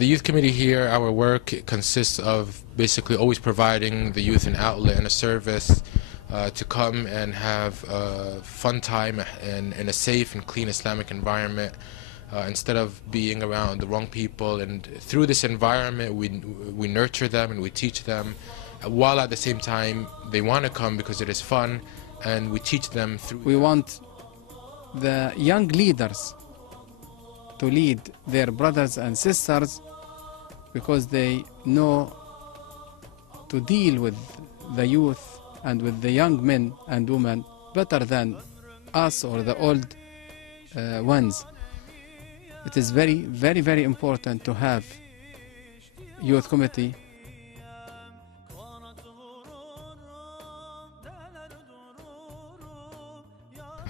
The youth committee here, our work consists of basically always providing the youth an outlet and a service to come and have a fun time in a safe and clean Islamic environment instead of being around the wrong people. And through this environment we nurture them and we teach them, while at the same time they want to come because it is fun, and we teach them through. We want the young leaders to lead their brothers and sisters because they know to deal with the youth and with the young men and women better than us or the old ones. It is very, very, very important to have youth committee.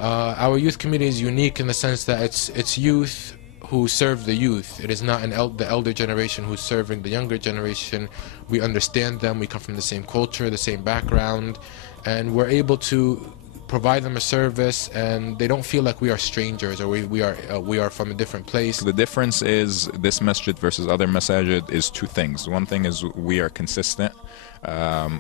Our youth committee is unique in the sense that it's youth who serve the youth. It is not the elder generation who's serving the younger generation. We understand them, we come from the same culture, the same background, and we're able to provide them a service, and they don't feel like we are strangers or we are from a different place. The difference is this masjid versus other masajid is two things. One thing is we are consistent.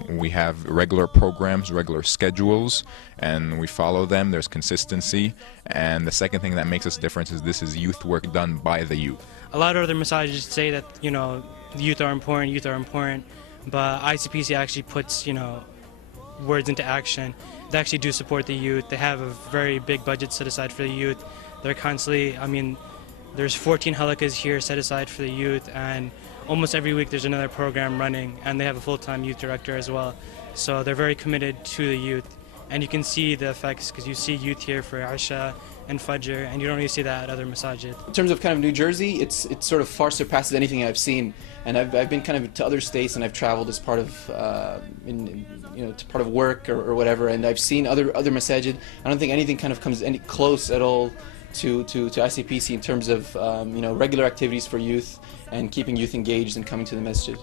We have regular programs, regular schedules, and we follow them. There's consistency. And the second thing that makes us different is this is youth work done by the youth. A lot of other masajids say that, you know, youth are important, but ICPC actually puts, you know, words into action. They actually do support the youth. They have a very big budget set aside for the youth. They're constantly, I mean, there's 14 halakas here set aside for the youth, and almost every week there's another program running, and they have a full-time youth director as well. So they're very committed to the youth, and you can see the effects because you see youth here for Isha and Fajr, and you don't really see that at other masajid. In terms of kind of New Jersey, it sort of far surpasses anything I've seen, and I've been kind of to other states, and I've traveled as part of to part of work or whatever, and I've seen other masajid. I don't think anything kind of comes any close at all to ICPC in terms of regular activities for youth and keeping youth engaged and coming to the masjid.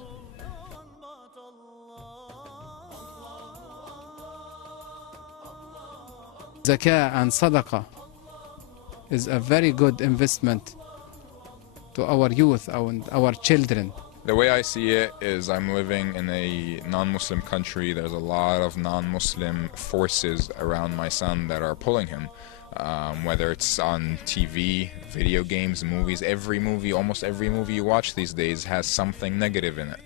Zakah and sadaqah is a very good investment to our youth and our children. The way I see it is I'm living in a non-Muslim country. There's a lot of non-Muslim forces around my son that are pulling him. Whether it's on TV, video games, movies, almost every movie you watch these days has something negative in it.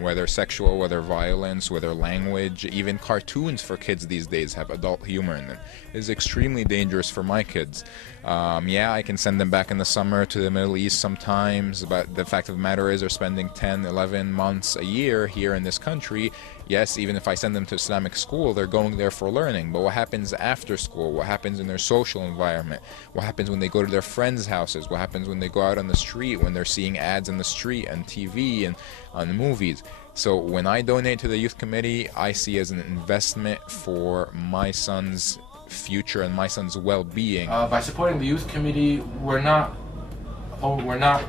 Whether sexual, whether violence, whether language, even cartoons for kids these days have adult humor in them. It is extremely dangerous for my kids. Yeah, I can send them back in the summer to the Middle East sometimes, but the fact of the matter is they're spending 10, 11 months a year here in this country. Yes, even if I send them to Islamic school, they're going there for learning. But what happens after school? What happens in their social environment? What happens when they go to their friends' houses? What happens when they go out on the street, when they're seeing ads on the street and TV and on movies? So when I donate to the youth committee, I see as an investment for my son's future and my son's well-being. By supporting the youth committee, we're not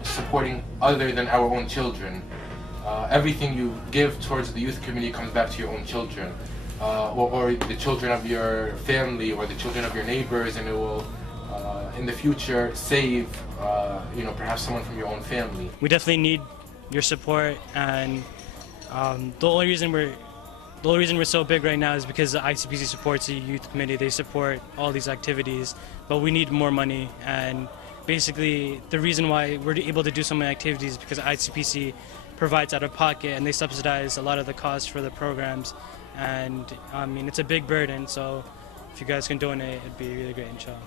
supporting other than our own children. Everything you give towards the youth committee comes back to your own children, or the children of your family, or the children of your neighbors, and it will, in the future, save, perhaps someone from your own family. We definitely need your support, and the only reason we're so big right now is because the ICPC supports the youth committee. They support all these activities, but we need more money. And basically, the reason why we're able to do so many activities is because ICPC provides out of pocket, and they subsidize a lot of the costs for the programs. And I mean, it's a big burden, so if you guys can donate, it'd be really great, inshallah.